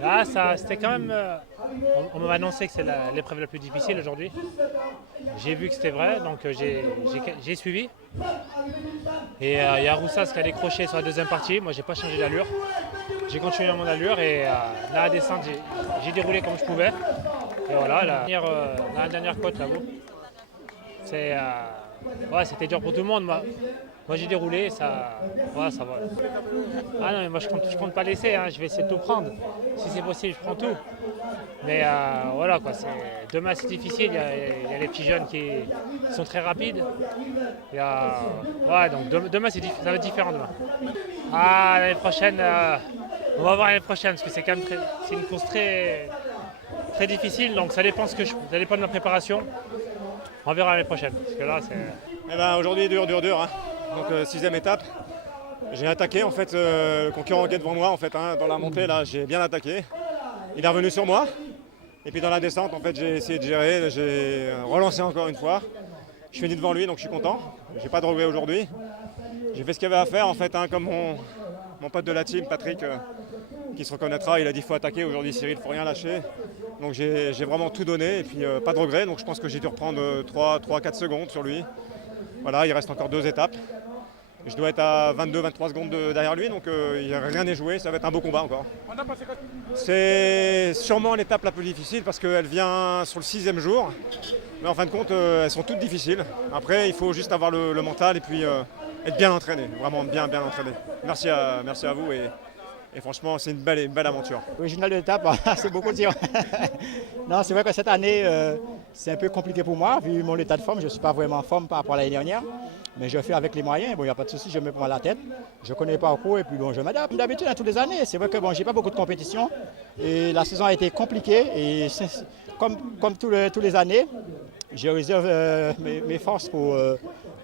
Là, c'était quand même. On m'a annoncé que c'est l'épreuve la plus difficile aujourd'hui. J'ai vu que c'était vrai, donc j'ai suivi. Et il y a Roussas qui a décroché sur la deuxième partie. Moi, j'ai pas changé d'allure. J'ai continué à mon allure et là, à descente, j'ai déroulé comme je pouvais. Et voilà, la dernière côte là-haut. Ouais, c'était dur pour tout le monde. Moi j'ai déroulé, ça va. Ah non, mais moi je compte pas laisser, hein. Je vais essayer de tout prendre. Si c'est possible, je prends tout. Mais voilà quoi, demain c'est difficile. Il y a les petits jeunes qui sont très rapides. Ouais, donc demain ça va être différent demain. Ah, l'année prochaine, on va voir l'année prochaine parce que c'est quand même c'est une course très, très difficile. Donc ça dépend de ma préparation. On verra l'année prochaine. Parce que là, c'est. Eh ben, aujourd'hui, dur. Hein. Donc, sixième étape. J'ai attaqué en fait le concurrent qui est devant moi en fait. Hein. Dans la montée, là, j'ai bien attaqué. Il est revenu sur moi. Et puis dans la descente, en fait, j'ai essayé de gérer. J'ai relancé encore une fois. Je finis devant lui, donc je suis content. J'ai pas de regrets aujourd'hui. J'ai fait ce qu'il y avait à faire en fait, hein, comme mon pote de la team, Patrick, qui se reconnaîtra. Il a dit qu'il faut attaquer. Aujourd'hui, Cyril, il ne faut rien lâcher. Donc j'ai vraiment tout donné et puis pas de regret. Donc je pense que j'ai dû reprendre 3-4 secondes sur lui. Voilà, il reste encore 2 étapes. Je dois être à 22-23 secondes derrière lui, donc rien n'est joué, ça va être un beau combat encore. C'est sûrement l'étape la plus difficile parce qu'elle vient sur le 6e jour. Mais en fin de compte, elles sont toutes difficiles. Après, il faut juste avoir le mental et puis être bien entraîné, vraiment bien entraîné. Merci à vous et franchement, c'est une belle aventure. Original de l'étape, c'est beaucoup dire. Non, c'est vrai que cette année, c'est un peu compliqué pour moi, vu mon état de forme. Je ne suis pas vraiment en forme par rapport à l'année dernière. Mais je fais avec les moyens. Bon, il n'y a pas de souci, je me prends la tête. Je connais pas parcours et puis bon, je m'adapte. Comme d'habitude, toutes les années. C'est vrai que bon, j'ai pas beaucoup de compétition. Et la saison a été compliquée. Et comme tous les années, je réserve mes forces pour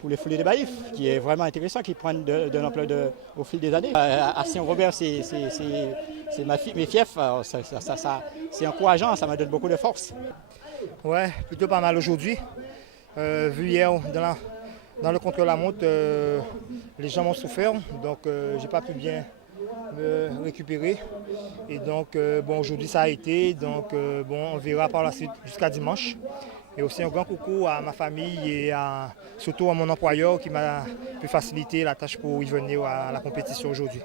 les foulées de Baïf, qui est vraiment intéressant, qui prennent de l'ampleur au fil des années. À Saint-Robert, c'est mes fiefs. C'est encourageant, ça me donne beaucoup de force. Ouais, plutôt pas mal aujourd'hui. Vu hier dans le contre-la-montre, les gens m'ont souffert, donc j'ai pas pu bien me récupérer. Et donc aujourd'hui ça a été, donc on verra par la suite jusqu'à dimanche. Et aussi un grand coucou à ma famille et surtout à mon employeur qui m'a pu faciliter la tâche pour y venir à la compétition aujourd'hui.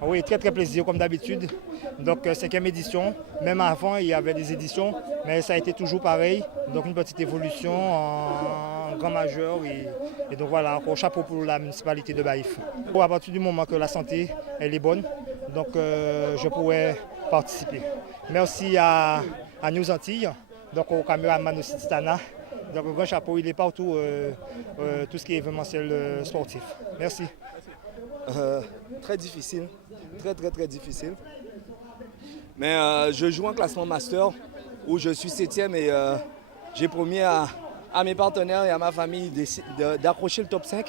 Oui, très plaisir comme d'habitude. Donc 5e édition, même avant il y avait des éditions, mais ça a été toujours pareil. Donc une petite évolution en grand majeur et donc voilà, encore chapeau pour la municipalité de Baïf. À partir du moment que la santé elle est bonne, donc je pourrais participer. Merci à News Antilles. Donc au caméraman aussi Titana. Donc un grand chapeau, il est partout, tout ce qui est événementiel sportif. Merci. Très difficile, très difficile. Mais je joue en classement master où je suis 7e et j'ai promis à mes partenaires et à ma famille d'accrocher le top 5.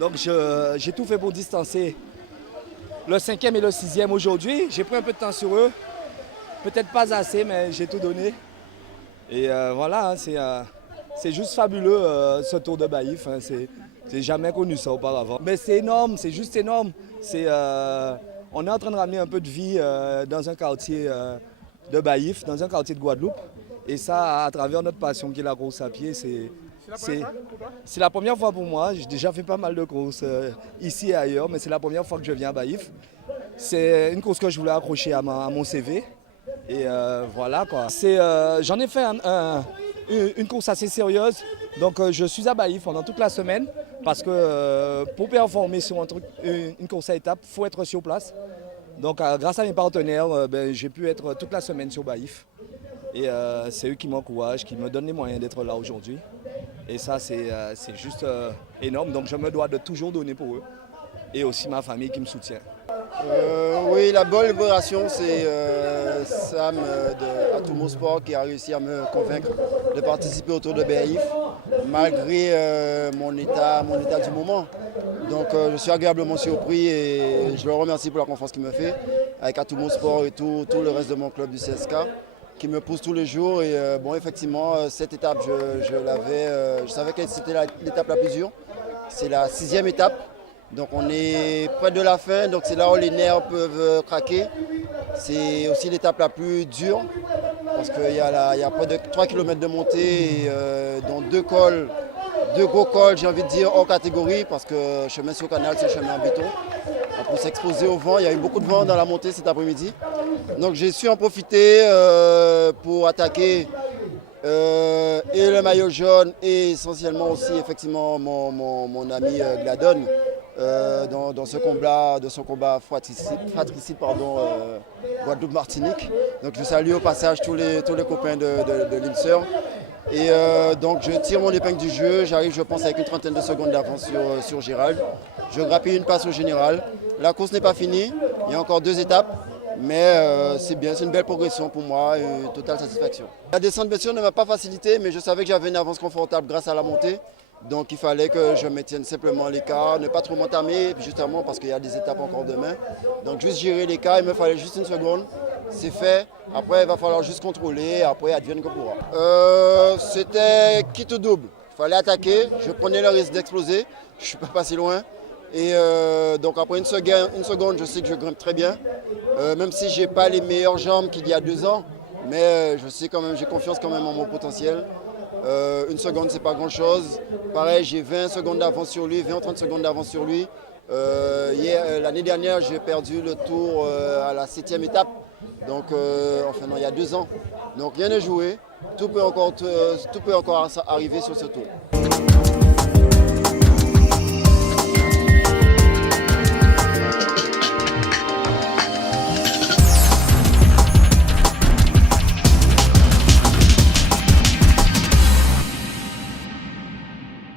Donc j'ai tout fait pour distancer le 5e et le 6e aujourd'hui. J'ai pris un peu de temps sur eux, peut-être pas assez, mais j'ai tout donné. Et voilà, hein, c'est juste fabuleux ce Tour de Baïf. Hein, j'ai jamais connu ça auparavant. Mais c'est énorme, c'est juste énorme. On est en train de ramener un peu de vie dans un quartier de Baïf, dans un quartier de Guadeloupe. Et ça, à travers notre passion qui est la course à pied, c'est la première fois pour moi. J'ai déjà fait pas mal de courses ici et ailleurs, mais c'est la première fois que je viens à Baïf. C'est une course que je voulais accrocher à mon CV. Et voilà quoi. J'en ai fait une course assez sérieuse. Donc je suis à Baïf pendant toute la semaine parce que pour performer sur une course à étapes, il faut être sur place. Donc grâce à mes partenaires, j'ai pu être toute la semaine sur Baïf. Et c'est eux qui m'encouragent, qui me donnent les moyens d'être là aujourd'hui. Et ça c'est juste énorme. Donc je me dois de toujours donner pour eux. Et aussi ma famille qui me soutient. Oui, la bonne libération, c'est Sam de Atomo Sport qui a réussi à me convaincre de participer au Tour de Baïf, malgré mon état du moment. Donc je suis agréablement surpris et je le remercie pour la confiance qu'il me fait, avec Atomo Sport et tout le reste de mon club du CSK, qui me pousse tous les jours. Et bon, effectivement, cette étape, je savais que c'était l'étape la plus dure. C'est la 6e étape. Donc on est près de la fin, donc c'est là où les nerfs peuvent craquer. C'est aussi l'étape la plus dure parce qu'il y a près de 3 km de montée, et, dont deux gros cols, j'ai envie de dire, hors catégorie parce que chemin sur canal, c'est chemin en béton. On peut s'exposer au vent, il y a eu beaucoup de vent dans la montée cet après-midi. Donc j'ai su en profiter pour attaquer et le maillot jaune et essentiellement aussi effectivement mon ami Gladon dans ce combat fratricide Guadeloupe-Martinique. Donc je salue au passage tous les copains de l'INSER. Et donc je tire mon épingle du jeu, j'arrive je pense avec une trentaine de secondes d'avance sur Gérald. Je grappille une passe au général. La course n'est pas finie, il y a encore 2 étapes. Mais c'est bien, c'est une belle progression pour moi, une totale satisfaction. La descente bien sûr ne m'a pas facilité, mais je savais que j'avais une avance confortable grâce à la montée. Donc il fallait que je maintienne simplement l'écart, ne pas trop m'entamer, justement parce qu'il y a des étapes encore demain. Donc juste gérer l'écart, il me fallait juste une seconde. C'est fait, après il va falloir juste contrôler, après advienne que pourra. C'était quitte ou double, il fallait attaquer, je prenais le risque d'exploser, je ne suis pas passé loin. Et donc après une seconde, je sais que je grimpe très bien, même si je n'ai pas les meilleures jambes qu'il y a 2 ans, mais je sais quand même, j'ai confiance quand même en mon potentiel. Une seconde, c'est pas grand-chose. Pareil, j'ai 20 secondes d'avance sur lui, 20 ou 30 secondes d'avance sur lui. L'année dernière, j'ai perdu le tour à la 7e étape, donc enfin non, il y a 2 ans. Donc rien n'est joué, tout peut encore arriver sur ce tour.